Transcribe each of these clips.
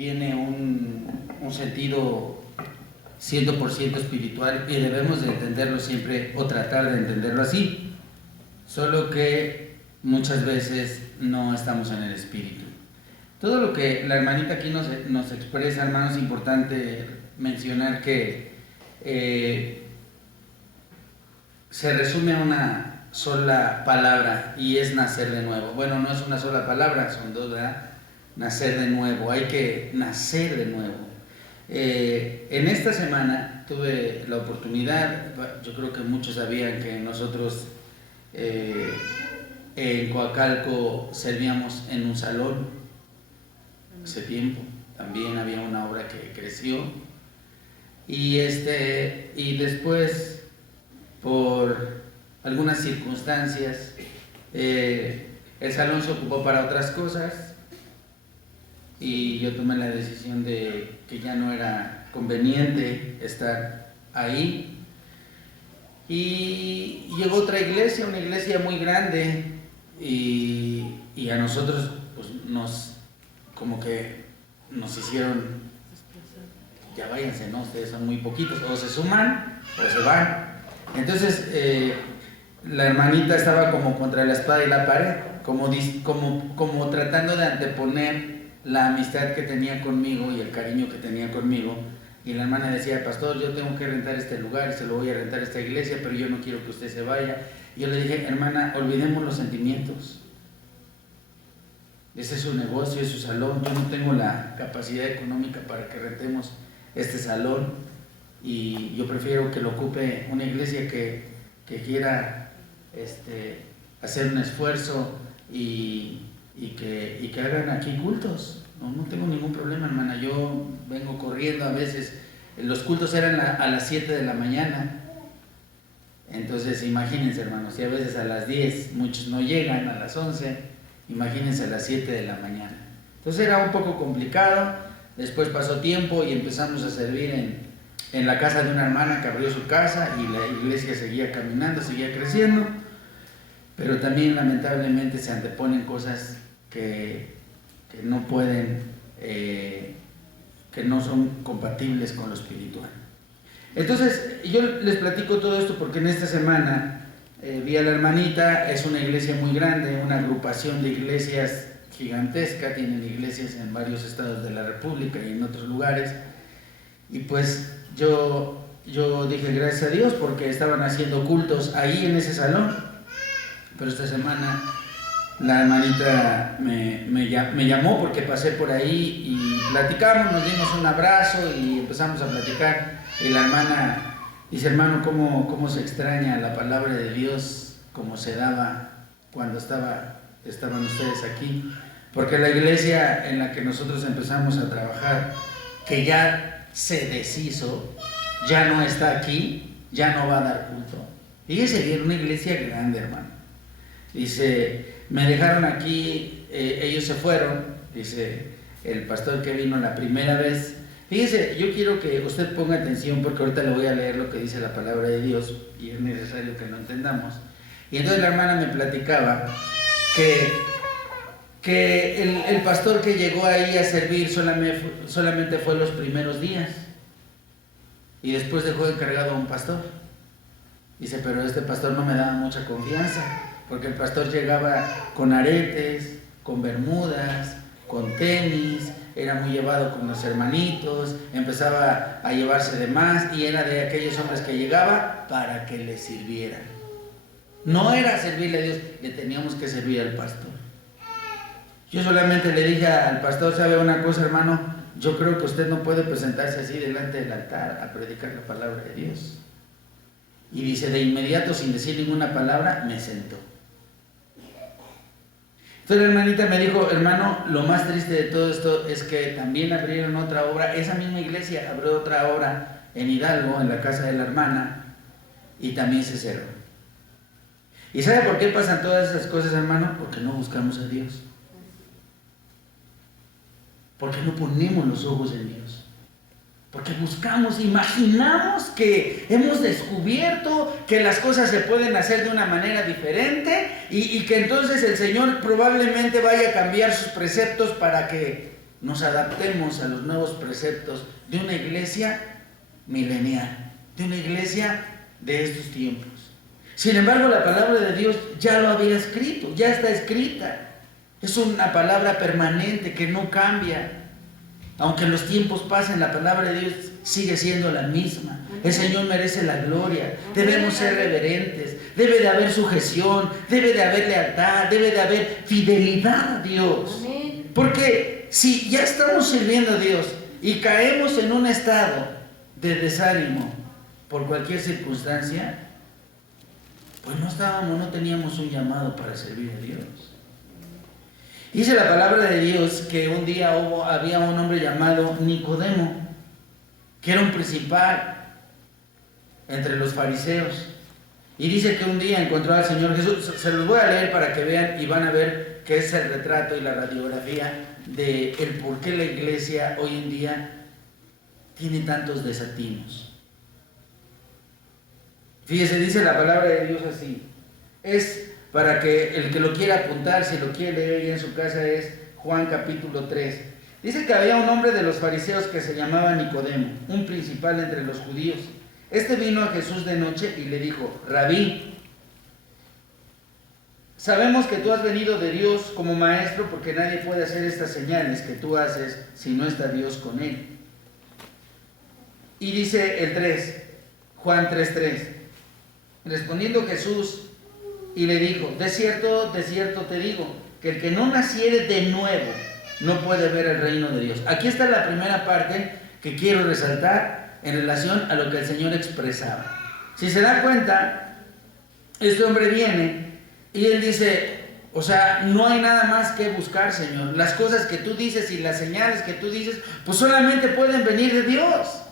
tiene un sentido 100% espiritual y debemos de entenderlo siempre o tratar de entenderlo así, solo que muchas veces no estamos en el espíritu. Todo lo que la hermanita aquí nos expresa, hermano, es importante mencionar que se resume a una sola palabra y es nacer de nuevo. Bueno, no es una sola palabra, son dos, ¿verdad? Nacer de nuevo, hay que nacer de nuevo. En esta semana tuve la oportunidad, yo creo que muchos sabían que nosotros en Coacalco servíamos en un salón hace tiempo, también había una obra que creció y después por algunas circunstancias el salón se ocupó para otras cosas y yo tomé la decisión de que ya no era conveniente estar ahí. Y llegó otra iglesia, una iglesia muy grande, y a nosotros pues como que nos hicieron, ya váyanse, ¿no? Ustedes son muy poquitos, o se suman o se van. Entonces la hermanita estaba como contra la espada y la pared, como tratando de anteponer la amistad que tenía conmigo y el cariño que tenía conmigo. Y la hermana decía, pastor, yo tengo que rentar este lugar y se lo voy a rentar a esta iglesia, pero yo no quiero que usted se vaya. Y yo le dije, hermana, olvidemos los sentimientos. Ese es su negocio, es su salón. Yo no tengo la capacidad económica para que rentemos este salón y yo prefiero que lo ocupe una iglesia que quiera hacer un esfuerzo y que hagan aquí cultos. No tengo ningún problema, hermana. Yo vengo corriendo a veces. Los cultos eran a las 7 de la mañana. Entonces, imagínense, hermanos, si a veces a las 10 muchos no llegan, a las 11, imagínense a las 7 de la mañana. Entonces era un poco complicado. Después pasó tiempo y empezamos a servir en la casa de una hermana que abrió su casa y la iglesia seguía caminando, seguía creciendo. Pero también, lamentablemente, se anteponen cosas que no pueden, que no son compatibles con lo espiritual. Entonces, yo les platico todo esto porque en esta semana vi a la hermanita. Es una iglesia muy grande, una agrupación de iglesias gigantesca, tienen iglesias en varios estados de la República y en otros lugares, y pues yo dije gracias a Dios porque estaban haciendo cultos ahí en ese salón. Pero esta semana la hermanita me llamó porque pasé por ahí y platicamos, nos dimos un abrazo y empezamos a platicar. Y la hermana dice, hermano, ¿cómo se extraña la palabra de Dios como se daba cuando estaban ustedes aquí? Porque la iglesia en la que nosotros empezamos a trabajar, que ya se deshizo, ya no está aquí, ya no va a dar culto. Fíjese bien, una iglesia grande, hermano. Dice, me dejaron aquí, ellos se fueron, dice el pastor que vino la primera vez. Fíjese, yo quiero que usted ponga atención porque ahorita le voy a leer lo que dice la palabra de Dios y es necesario que lo entendamos. Y entonces la hermana me platicaba que el pastor que llegó ahí a servir solamente fue los primeros días y después dejó encargado a un pastor. Dice, pero este pastor no me daba mucha confianza, porque el pastor llegaba con aretes, con bermudas, con tenis, era muy llevado con los hermanitos, empezaba a llevarse de más y era de aquellos hombres que llegaba para que le sirvieran. No era servirle a Dios, le teníamos que servir al pastor. Yo solamente le dije al pastor, ¿sabe una cosa, hermano? Yo creo que usted no puede presentarse así delante del altar a predicar la palabra de Dios. Y dice, de inmediato, sin decir ninguna palabra, me sentó. Entonces la hermanita me dijo, hermano, lo más triste de todo esto es que también abrieron otra obra, esa misma iglesia abrió otra obra en Hidalgo, en la casa de la hermana, y también se cerró. ¿Y sabe por qué pasan todas esas cosas, hermano? Porque no buscamos a Dios. Porque no ponemos los ojos en Dios. Porque buscamos, imaginamos que hemos descubierto que las cosas se pueden hacer de una manera diferente y que entonces el Señor probablemente vaya a cambiar sus preceptos para que nos adaptemos a los nuevos preceptos de una iglesia milenial, de una iglesia de estos tiempos. Sin embargo, la palabra de Dios ya lo había escrito, ya está escrita. Es una palabra permanente que no cambia. Aunque los tiempos pasen, la palabra de Dios sigue siendo la misma. El Señor merece la gloria. Debemos ser reverentes. Debe de haber sujeción, debe de haber lealtad, debe de haber fidelidad a Dios. Porque si ya estamos sirviendo a Dios y caemos en un estado de desánimo por cualquier circunstancia, pues no teníamos un llamado para servir a Dios. Dice la palabra de Dios que un día había un hombre llamado Nicodemo, que era un principal entre los fariseos. Y dice que un día encontró al Señor Jesús. Se los voy a leer para que vean y van a ver que es el retrato y la radiografía de el por qué la iglesia hoy en día tiene tantos desatinos. Fíjese, dice la palabra de Dios así. Es para que el que lo quiera apuntar, si lo quiere leer ahí en su casa, es Juan capítulo 3. Dice que había un hombre de los fariseos que se llamaba Nicodemo, un principal entre los judíos. Este vino a Jesús de noche y le dijo: Rabí, sabemos que tú has venido de Dios como maestro, porque nadie puede hacer estas señales que tú haces si no está Dios con él. Y dice el 3, Juan 3:3. Respondiendo Jesús y le dijo: de cierto te digo, que el que no naciere de nuevo no puede ver el reino de Dios. Aquí está la primera parte que quiero resaltar en relación a lo que el Señor expresaba. Si se da cuenta, este hombre viene y él dice: o sea, no hay nada más que buscar, Señor. Las cosas que tú dices y las señales que tú dices, pues solamente pueden venir de Dios.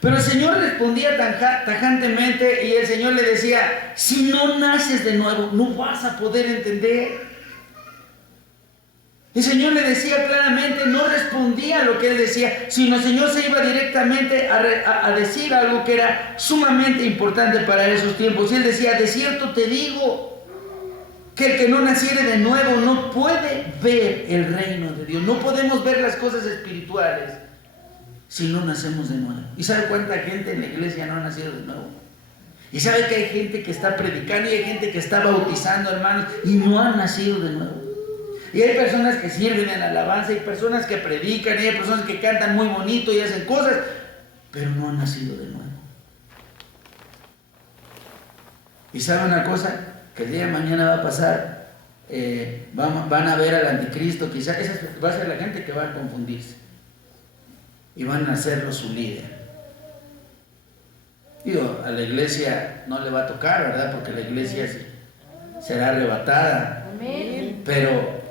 Pero el Señor respondía tajantemente y el Señor le decía: si no naces de nuevo, no vas a poder entender. El Señor le decía claramente, no respondía a lo que él decía, sino el Señor se iba directamente a decir algo que era sumamente importante para esos tiempos. Y él decía: de cierto te digo, que el que no naciere de nuevo no puede ver el reino de Dios. No podemos ver las cosas espirituales si no nacemos de nuevo. ¿Y sabe cuánta gente en la iglesia no ha nacido de nuevo? ¿Y sabe que hay gente que está predicando y hay gente que está bautizando, hermanos, y no han nacido de nuevo? Y hay personas que sirven en alabanza, hay personas que predican, y hay personas que cantan muy bonito y hacen cosas, pero no han nacido de nuevo. ¿Y sabe una cosa? Que el día de mañana va a pasar, van a ver al anticristo, quizás esa va a ser la gente que va a confundirse y van a hacerlo su líder. Digo, a la iglesia no le va a tocar, ¿verdad? Porque la iglesia será arrebatada. Amén. Pero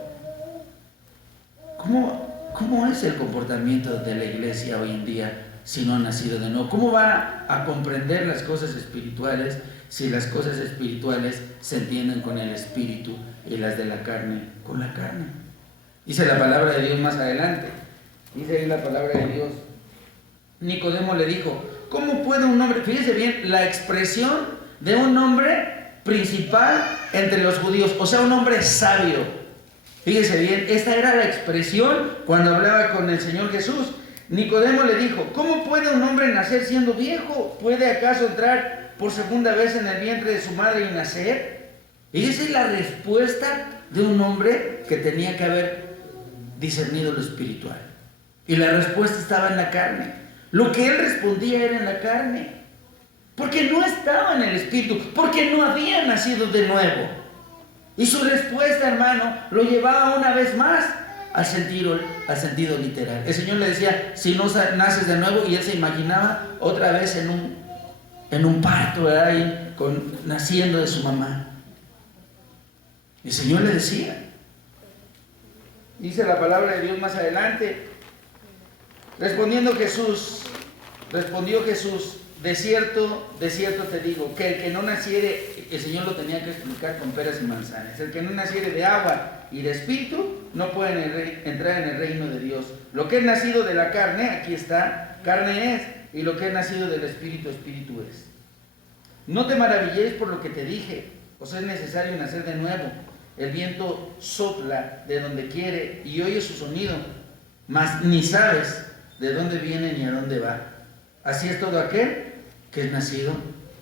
¿cómo es el comportamiento de la iglesia hoy en día si no ha nacido de nuevo? ¿Cómo va a comprender las cosas espirituales si las cosas espirituales se entienden con el espíritu y las de la carne con la carne? Dice la palabra de Dios más adelante. Dice ahí la palabra de Dios. Nicodemo le dijo: ¿cómo puede un hombre? Fíjese bien, la expresión de un hombre principal entre los judíos, o sea, un hombre sabio. Fíjese bien, esta era la expresión cuando hablaba con el Señor Jesús. Nicodemo le dijo: ¿cómo puede un hombre nacer siendo viejo? ¿Puede acaso entrar por segunda vez en el vientre de su madre y nacer? Y esa es la respuesta de un hombre que tenía que haber discernido lo espiritual. Y la respuesta estaba en la carne. Lo que él respondía era en la carne. Porque no estaba en el espíritu, porque no había nacido de nuevo. Y su respuesta, hermano, lo llevaba una vez más al sentido literal. El Señor le decía: si no naces de nuevo, y él se imaginaba otra vez en un parto, ¿verdad? Ahí, naciendo de su mamá. El Señor le decía, dice la palabra de Dios más adelante, respondió Jesús: de cierto te digo, que el que no naciere, el Señor lo tenía que explicar con peras y manzanas, el que no naciere de agua y de espíritu no puede entrar en el reino de Dios. Lo que es nacido de la carne, aquí está, carne es, y lo que es nacido del espíritu, espíritu es. No te maravilléis por lo que te dije, os es necesario nacer de nuevo. El viento sopla de donde quiere y oye su sonido, mas ni sabes de dónde viene ni a dónde va. Así es todo aquel que es nacido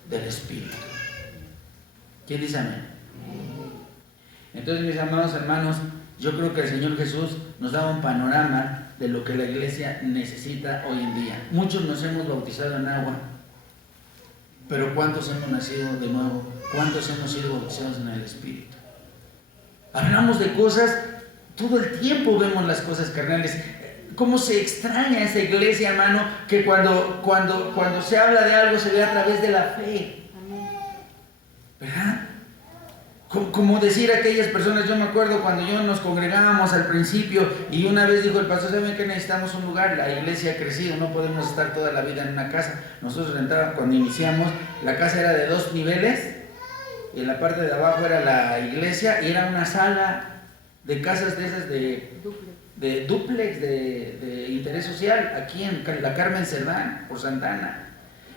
del Espíritu. ¿Quién dice amén? Entonces, mis amados hermanos, yo creo que el Señor Jesús nos da un panorama de lo que la iglesia necesita hoy en día. Muchos nos hemos bautizado en agua, pero ¿cuántos hemos nacido de nuevo? ¿Cuántos hemos sido bautizados en el Espíritu? Hablamos de cosas, todo el tiempo vemos las cosas carnales. ¿Cómo se extraña esa iglesia, hermano? Que cuando se habla de algo se ve a través de la fe. ¿Verdad? Como decir aquellas personas, yo me acuerdo cuando nos congregábamos al principio y una vez dijo el pastor, ¿saben que necesitamos un lugar? La iglesia ha crecido, no podemos estar toda la vida en una casa. Nosotros rentábamos, cuando iniciamos, la casa era de 2 niveles y en la parte de abajo era la iglesia y era una sala de casas de esas de dúplex de interés social, aquí en la Carmen Cerdán, por Santana.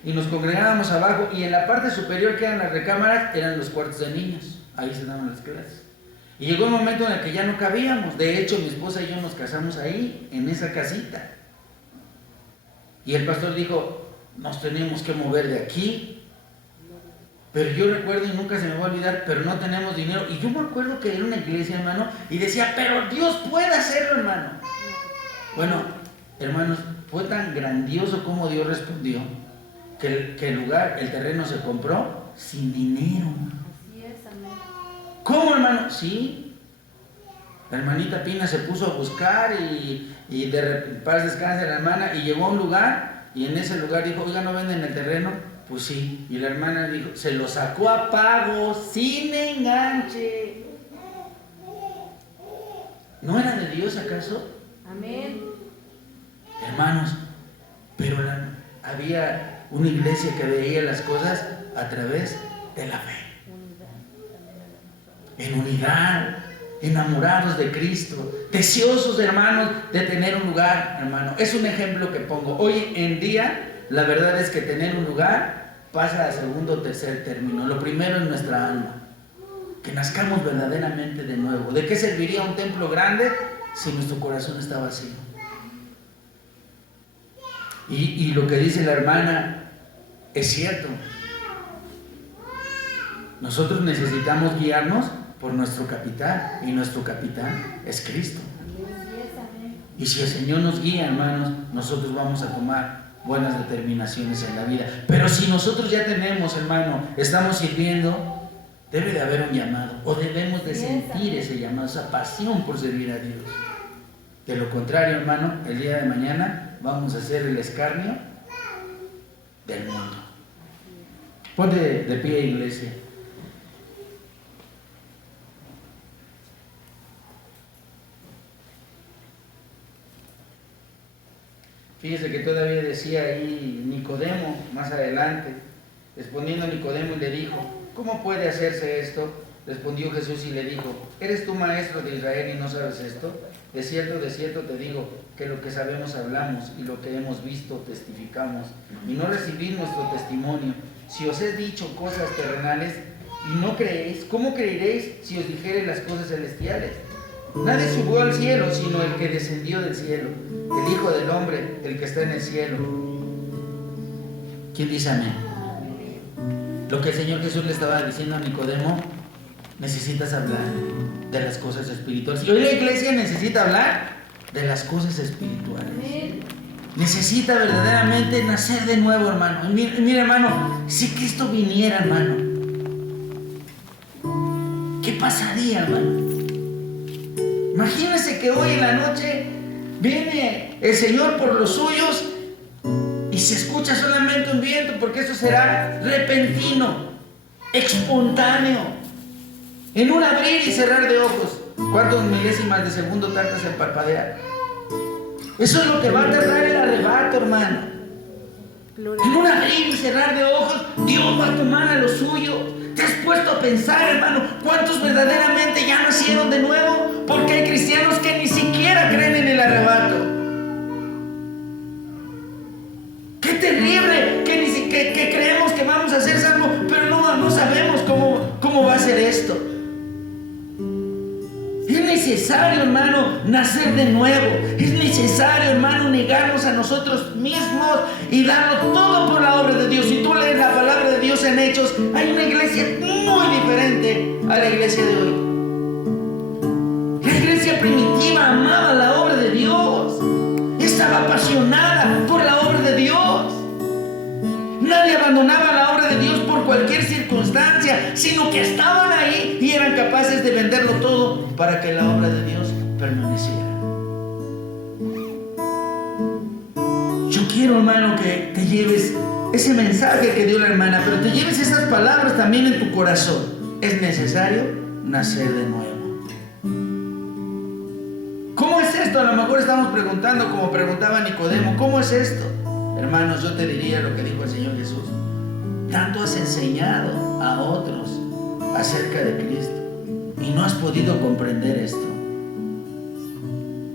Y nos congregábamos abajo y en la parte superior que eran las recámaras eran los cuartos de niños. Ahí se daban las clases. Y llegó un momento en el que ya no cabíamos. De hecho, mi esposa y yo nos casamos ahí, en esa casita. Y el pastor dijo, nos tenemos que mover de aquí. Pero yo recuerdo, y nunca se me va a olvidar, pero no tenemos dinero. Y yo me acuerdo que era una iglesia, hermano, y decía, pero Dios puede hacerlo, hermano. Bueno, hermanos, fue tan grandioso como Dios respondió, que el lugar, el terreno se compró sin dinero. ¿Cómo, hermano? Sí. La hermanita Pina se puso a buscar y paz descanse la hermana, y llegó a un lugar y en ese lugar dijo, oiga, ¿no venden el terreno? Pues sí. Y la hermana dijo, se lo sacó a pago, sin enganche. ¿No era de Dios acaso? Amén. Hermanos, pero había una iglesia que veía las cosas a través de la fe. En unidad, enamorados de Cristo, deseosos, hermanos, de tener un lugar, hermano. Es un ejemplo que pongo. Hoy en día, la verdad es que tener un lugar pasa a segundo o tercer término. Lo primero es nuestra alma, que nazcamos verdaderamente de nuevo. ¿De qué serviría un templo grande si nuestro corazón está vacío? Y lo que dice la hermana es cierto. Nosotros necesitamos guiarnos por nuestro capitán, y nuestro capitán es Cristo. Y si el Señor nos guía, hermanos, nosotros vamos a tomar buenas determinaciones en la vida. Pero si nosotros ya tenemos, hermano, estamos sirviendo, debe de haber un llamado, o debemos de sentir ese llamado, esa pasión por servir a Dios. De lo contrario, hermano, el día de mañana vamos a ser el escarnio del mundo. Ponte de pie, iglesia. Fíjese que todavía decía ahí Nicodemo, más adelante, respondiendo a Nicodemo y le dijo, ¿cómo puede hacerse esto? Respondió Jesús y le dijo, ¿eres tú maestro de Israel y no sabes esto? De cierto te digo, que lo que sabemos hablamos y lo que hemos visto testificamos, y no recibís nuestro testimonio. Si os he dicho cosas terrenales y no creéis, ¿cómo creeréis si os dijere las cosas celestiales? Nadie subió al cielo, sino el que descendió del cielo, el Hijo del Hombre, el que está en el cielo. ¿Quién dice amén? Lo que el Señor Jesús le estaba diciendo a Nicodemo, necesitas hablar de las cosas espirituales. Y hoy la iglesia necesita hablar de las cosas espirituales. Necesita verdaderamente nacer de nuevo, hermano. Y mira, hermano, si Cristo viniera, hermano, ¿qué pasaría, hermano? Imagínense que hoy en la noche viene el Señor por los suyos y se escucha solamente un viento, porque eso será repentino, espontáneo, en un abrir y cerrar de ojos. ¿Cuántos milésimas de segundo tardas en parpadear? Eso es lo que va a tardar el arrebato, hermano. En un abrir y cerrar de ojos, Dios va a tomar a lo suyo. ¿Te has puesto a pensar, hermano, cuántos verdaderamente ya nacieron de nuevo? Porque hay cristianos que ni siquiera creen en el arrebato. ¡Qué terrible! Que creemos que vamos a ser salvos, pero no sabemos cómo va a ser esto. Es necesario, hermano, nacer de nuevo. Es necesario, hermano, negarnos a nosotros mismos y darlo todo por la obra de Dios. Si tú lees la palabra de Dios en Hechos, hay una iglesia muy diferente a la iglesia de hoy. La iglesia primitiva amaba la obra de Dios. Estaba apasionada por la obra de Dios. Nadie abandonaba la obra de Dios por cualquier circunstancia, sino que estaban ahí y eran capaces de venderlo todo para que la obra de Dios permaneciera. Yo quiero, hermano, que te lleves ese mensaje que dio la hermana, pero te lleves esas palabras también en tu corazón. Es necesario nacer de nuevo. ¿Cómo es esto? A lo mejor estamos preguntando como preguntaba Nicodemo, ¿cómo es esto? Hermanos, yo te diría lo que dijo el Señor Jesús. Tanto has enseñado a otros acerca de Cristo y no has podido comprender esto.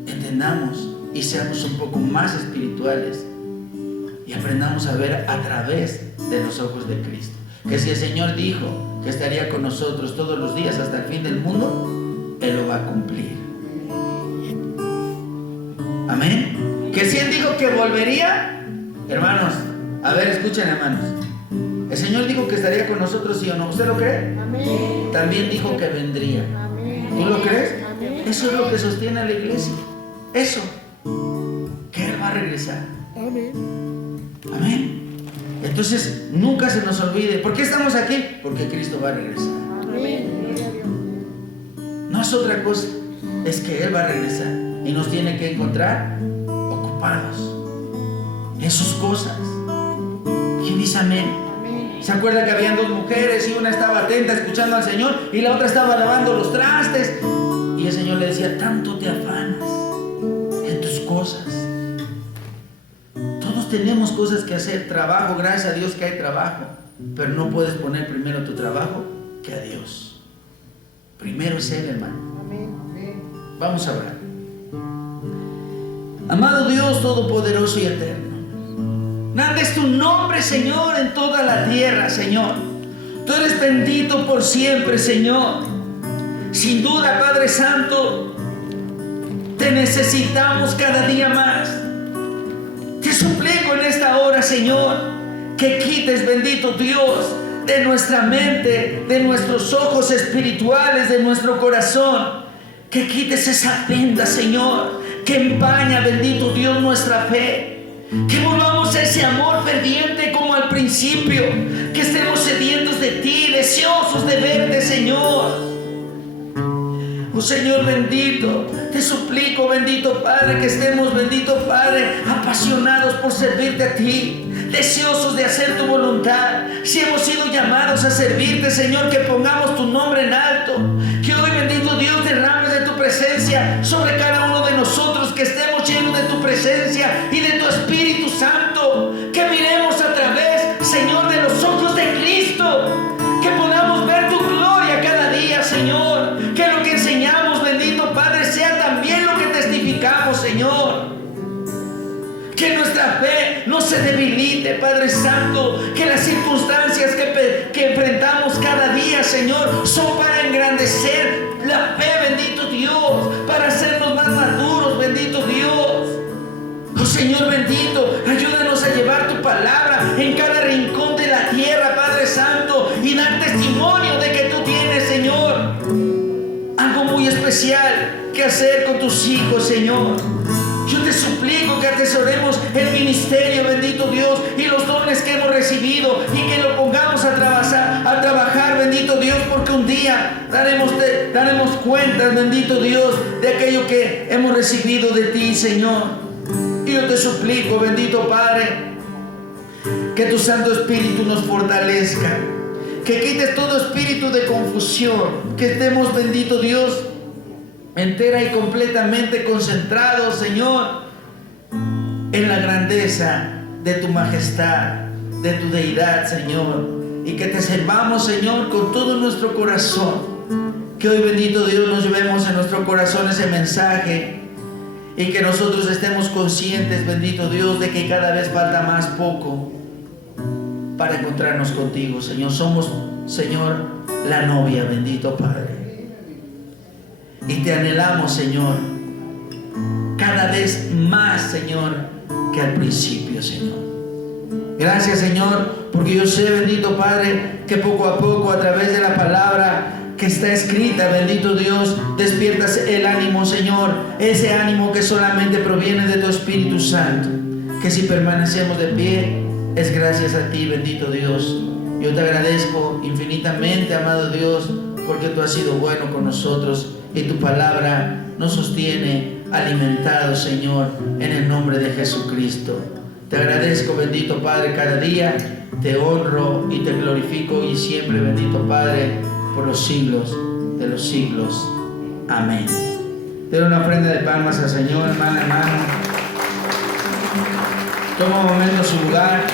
Entendamos y seamos un poco más espirituales y aprendamos a ver a través de los ojos de Cristo. Que si el Señor dijo que estaría con nosotros todos los días hasta el fin del mundo, Él lo va a cumplir. Amén. Que si Él dijo que volvería, hermanos, a ver, escuchen, hermanos. El Señor dijo que estaría con nosotros, ¿sí o no? ¿Usted lo cree? Amén. También dijo que vendría. Amén. ¿Tú lo crees? Amén. Eso es lo que sostiene a la iglesia. Eso. Que Él va a regresar. Amén. Amén. Entonces, nunca se nos olvide. ¿Por qué estamos aquí? Porque Cristo va a regresar. Amén. No es otra cosa. Es que Él va a regresar. Y nos tiene que encontrar ocupados en sus cosas. ¿Quién dice amén? Amén. ¿Se acuerda que habían dos mujeres y una estaba atenta escuchando al Señor y la otra estaba lavando los trastes? Y el Señor le decía, tanto te afanas en tus cosas. Todos tenemos cosas que hacer, trabajo, gracias a Dios que hay trabajo, pero no puedes poner primero tu trabajo que a Dios. Primero es Él, hermano. Amén. Vamos a orar. Amado Dios todopoderoso y eterno, grande es tu nombre, Señor, en toda la tierra, Señor. Tú eres bendito por siempre, Señor. Sin duda, Padre Santo, te necesitamos cada día más. Te suplico en esta hora, Señor, que quites, bendito Dios, de nuestra mente, de nuestros ojos espirituales, de nuestro corazón, que quites esa venda, Señor, que empaña, bendito Dios, nuestra fe. Que volvamos a ese amor ferviente como al principio. Que estemos sedientos de ti, deseosos de verte, Señor. Oh Señor bendito, te suplico, bendito Padre, que estemos, bendito Padre, apasionados por servirte a ti, deseosos de hacer tu voluntad. Si hemos sido llamados a servirte, Señor, que pongamos tu nombre en alto. Que hoy, bendito Dios, derrames de tu presencia sobre cada uno de nosotros, que estemos llenos de tu presencia y de tu Espíritu Santo. Que miremos a través, Señor, de los ojos de Cristo. Que podamos ver tu gloria cada día, Señor. Que lo que enseñamos, bendito Padre, sea también lo que testificamos, Señor. Que nuestra fe no se debilite, Padre Santo. Que las circunstancias que enfrentamos cada día, Señor, son para engrandecer la fe, bendito Dios. Para hacernos más maduros, bendito Dios. Oh Señor bendito, ayúdanos a llevar tu palabra en cada rincón de la tierra, Padre Santo, y dar testimonio de que tú tienes, Señor, algo muy especial que hacer con tus hijos, Señor. Yo te suplico que atesoremos el ministerio, bendito Dios, y los dones que hemos recibido, y que lo pongamos a trabajar, bendito Dios, porque un día daremos cuentas, bendito Dios, de aquello que hemos recibido de ti, Señor. Y yo te suplico, bendito Padre, que tu Santo Espíritu nos fortalezca, que quites todo espíritu de confusión, que estemos, bendito Dios, entera y completamente concentrados, Señor, en la grandeza de tu majestad, de tu deidad, Señor, y que te servamos, Señor, con todo nuestro corazón. Que hoy, bendito Dios, nos llevemos en nuestro corazón ese mensaje, y que nosotros estemos conscientes, bendito Dios, de que cada vez falta más poco para encontrarnos contigo, Señor. Somos, Señor, la novia, bendito Padre. y te anhelamos, Señor, cada vez más, Señor, que al principio, Señor. Gracias, Señor, porque yo sé, bendito Padre, que poco a poco, a través de la palabra que está escrita, bendito Dios, despiertas el ánimo, Señor, ese ánimo que solamente proviene de tu Espíritu Santo, que si permanecemos de pie, es gracias a ti, bendito Dios. Yo te agradezco infinitamente, amado Dios, porque tú has sido bueno con nosotros y tu palabra nos sostiene alimentados, Señor, en el nombre de Jesucristo. Te agradezco, bendito Padre, cada día, te honro y te glorifico y siempre, bendito Padre, por los siglos de los siglos. Amén. Den una ofrenda de palmas al Señor, hermana, hermano. Toma un momento su lugar.